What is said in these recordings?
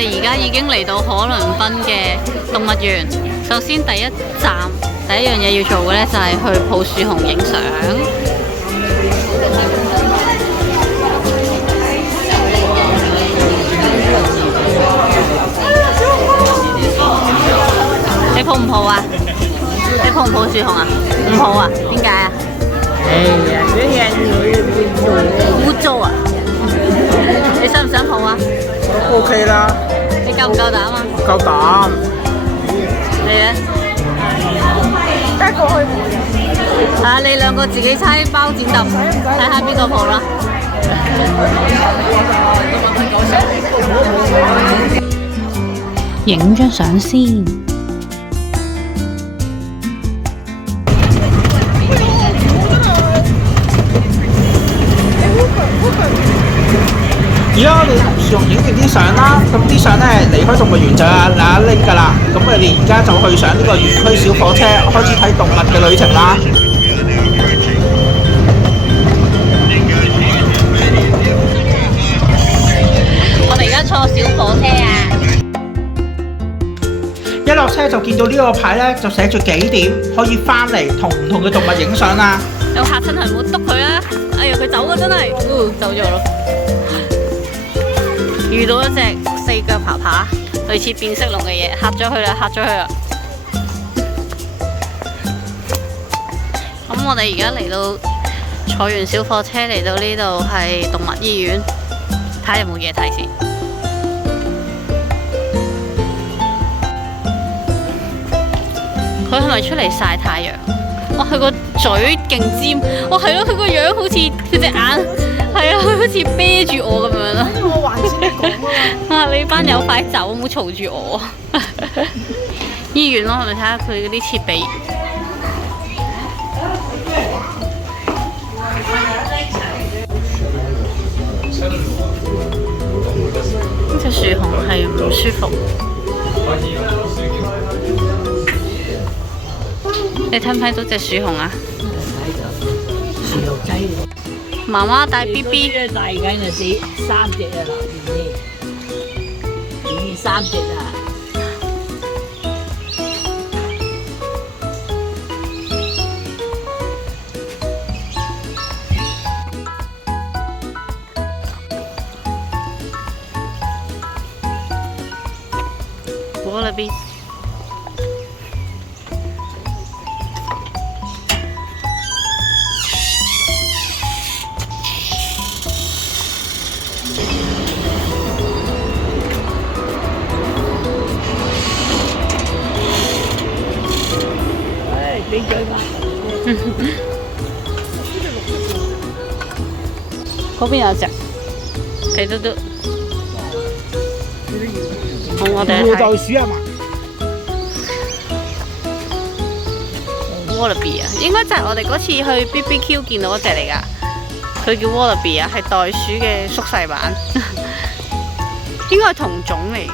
哋而家已經嚟到可倫賓嘅動物園。首先第一站第一樣嘢要做嘅呢，就係去抱樹熊影相。你抱唔抱啊？你抱唔抱樹熊啊？唔抱啊？點解啊？哎呀，嗰樣污糟啊！你想唔想抱啊？ OK 啦，你夠唔夠膽啊？夠膽。你咧？得過去。啊！你兩個自己猜包剪揼，睇下邊個抱啦。影張相先。而家我哋同樹熊影定啲相啦，咁啲相咧離開動物園就有嗱拎㗎啦。咁我哋而家就去上呢個園區小火車，開始睇動物嘅旅程啦。我哋而家坐小火車啊！一落車就見到呢個牌咧，就寫住幾點可以翻嚟同唔同嘅動物影相啦。有嚇親係唔好篤佢啦！哎呀，佢走啊真係，走咗咯。遇到一隻四腳爬爬，類似變色龍嘅嘢，嚇咗佢啦，嚇咗佢啦。咁我哋而家嚟到坐完小火車嚟到呢度係動物醫院，睇下有冇嘢睇先。佢係咪出嚟曬太陽？哇！佢個嘴勁尖，哇係咯，佢個樣好似佢隻眼，係啊，佢好似啤住我咁樣啦。我還先講啊！你班友快走，唔好嘈住我。醫院咯，我哋睇下佢嗰啲設備。呢隻樹熊係唔舒服。你睇唔睇到隻樹熊啊？樹熊仔。媽媽帶 B B。大緊就3隻啊，留面已經3隻啊。我嗰邊。俾佢吧。嗰邊有隻，肥嘟嘟。好，我哋去睇。袋鼠啊嘛Wallaby 啊，應該就係我哋嗰次去 BBQ 見到嗰隻嚟㗎。佢叫 Wallaby 啊，係袋鼠嘅縮細版，應該係同種嚟嘅。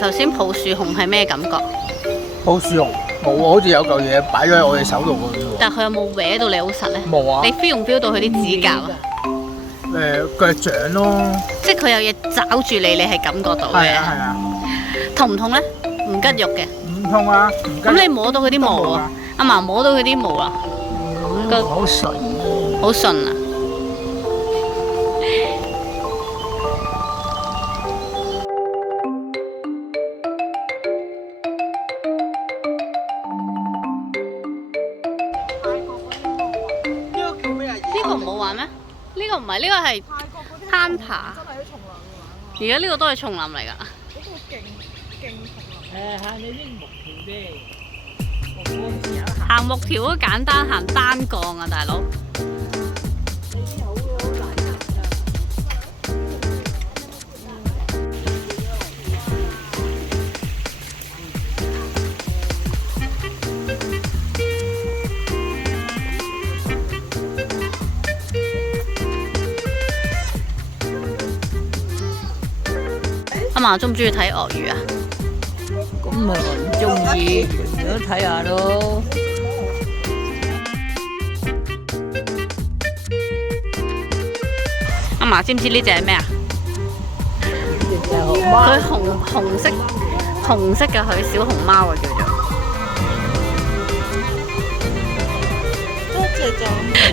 頭先抱樹熊係咩感覺？抱樹熊冇啊，好似有嚿嘢擺咗喺我哋手度喎。但係佢有冇搲到你好實咧？冇啊。你 feel 唔 feel 到佢啲指甲啊？腳掌咯。即係佢有嘢抓住你，你係感覺到嘅。係啊係啊。痛唔痛咧？唔吉肉嘅。唔痛啊！咁你摸到佢啲毛啊？阿嫲摸到佢啲毛啦。好順。好順啊！呢個唔好玩咩？呢個唔係，呢個係攀爬。而家呢個都係叢林嚟㗎。嗰個勁叢林。行你啲木條啫。行木條都簡單，行單槓啊，大佬。嫲中唔中意睇鱷魚啊？咁咪唔中意，如果睇下咯。阿嫲知唔知呢只係咩啊？就佢紅色嘅佢小熊貓啊叫做。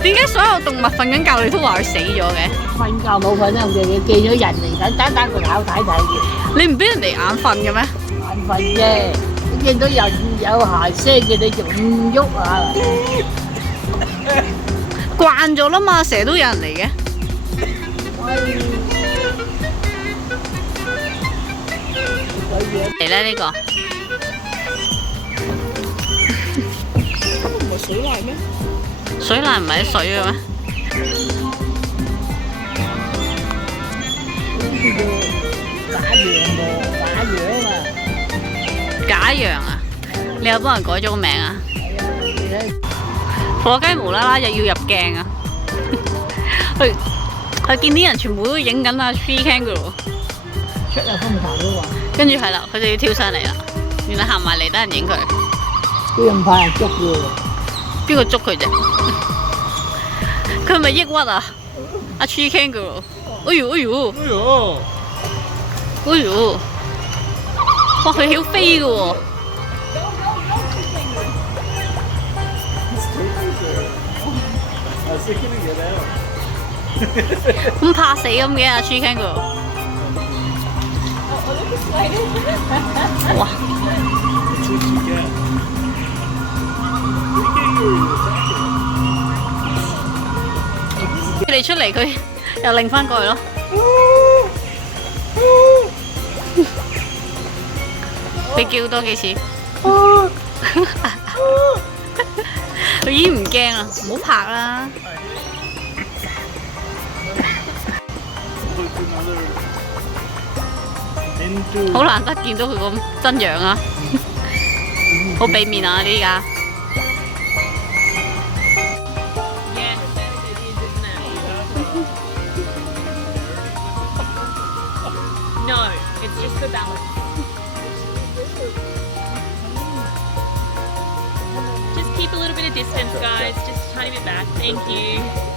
點解所有動物瞓緊覺你都話佢死咗嘅？瞓覺冇瞓得，佢見咗人嚟，等個眼睇睇嘅，你唔俾人哋眼瞓嘅咩？眼瞓啫。你見到人有鞋聲嘅，你仲唔喐啊？慣咗啦嘛，成日都有人嚟嘅。嚟咧呢個，唔係水瀨咩？水瀨唔係啲水嘅咩？假羊啊！你有幫人改咗個名啊？火雞無啦啦又要入鏡啊！佢見啲人全部都影緊阿 Tree Kangaroo， 出入風頭都話，跟住係啦，佢就要跳上嚟啦。原來行埋嚟等人影佢，佢唔怕人捉嘅。邊個捉佢啫？佢係咪抑鬱啊？阿 Tree Kangaroo， 哎呦哎呦哎呦！哎呦！哇，佢曉飛嘅喎！咁怕死咁嘅阿 Tree Kangaroo， 哇！你出嚟佢又擰翻過去咯。你叫多幾次，佢已經唔驚啦，唔好拍啦。好難得見到佢咁真樣啊！好俾面啊！呢家。No, it's just for balance. Just keep a little bit of distance, guys. Just a tiny bit back. Thank you. Okay.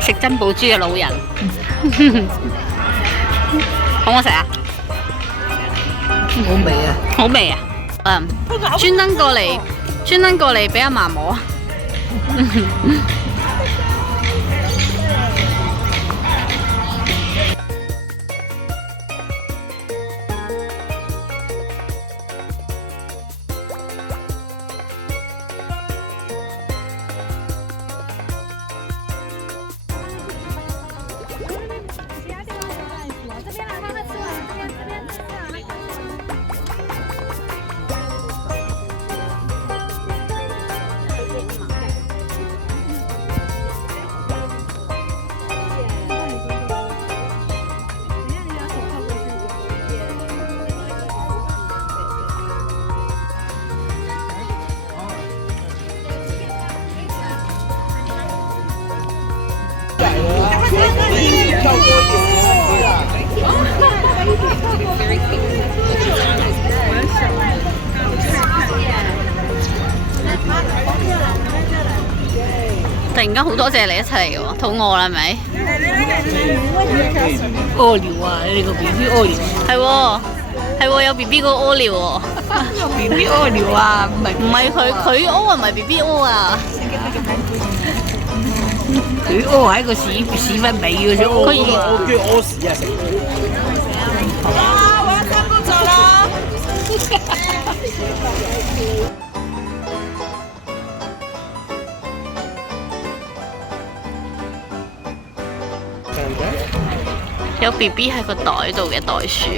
食珍寶珠嘅老人，好唔好食啊？好味啊！好味啊！專登過嚟俾阿嫲摸。突然間好多謝你一齊嚟嘅喎，肚餓啦係咪？屙尿啊！你個 B B 屙尿，係喎，係喎，有 B B 個屙尿喎。有 B B 屙尿啊！唔係佢屙啊，唔係 B B 屙啊。佢屙喺個屎忽尾嘅啫。佢而我叫屙屎啊！食。哇！我要看不走了。有 B B 喺個袋度嘅袋鼠，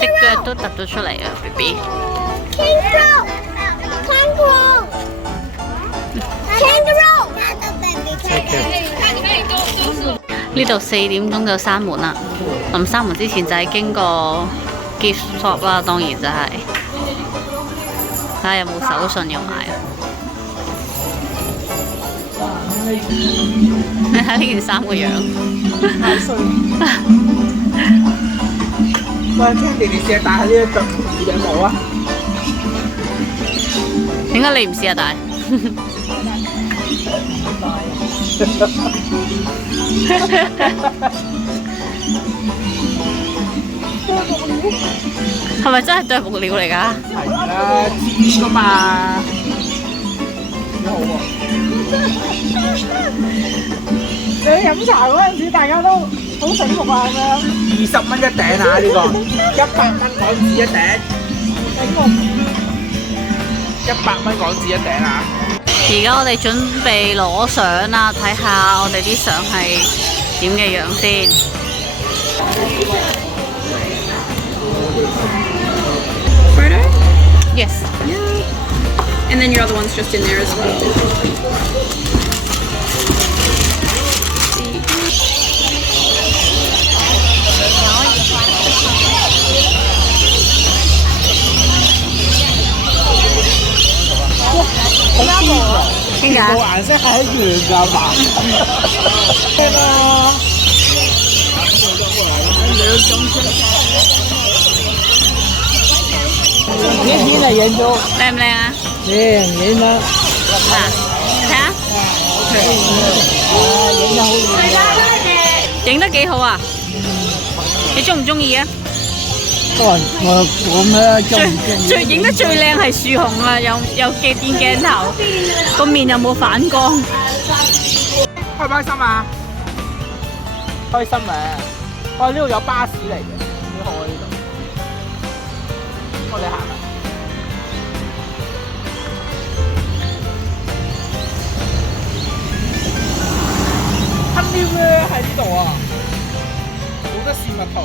隻腳都突咗出嚟啊 ！B B。呢度4點鐘就閂門啦。臨閂門之前就係經過 gift shop 啦，當然就係睇下有冇手信要買。你睇呢件衫個樣，太衰。喂，Candy，你試下戴下呢一腳耳頂帽啊！點解你唔試下戴？係咪真係啄木鳥嚟㗎？係啦，知㗎嘛，幾好喎！你飲茶嗰陣時，大家都好醒目啊咁樣。20蚊一頂啊！呢個100蚊港紙一頂，醒目。100蚊港紙一頂啊！而家我哋準備攞相啦，睇下我哋啲相係點嘅樣先。Photo? Yes。 And then your other one's just in there as well. 點解？個顏色係一樣㗎嘛？聽啊！影嚟影到靚唔靚啊？影得嗱，你睇下，影得好靚。影得幾好啊！你中唔中意啊？我咩中唔中意？最影得最靚係樹熊啊！有電鏡頭，個面又冇反光。開唔開心啊？開心咧！哇！呢度有巴士嚟嘅，幾好啊呢度。我哋行啊！黑喵咧喺呢度啊！冇得試蜜糖啊！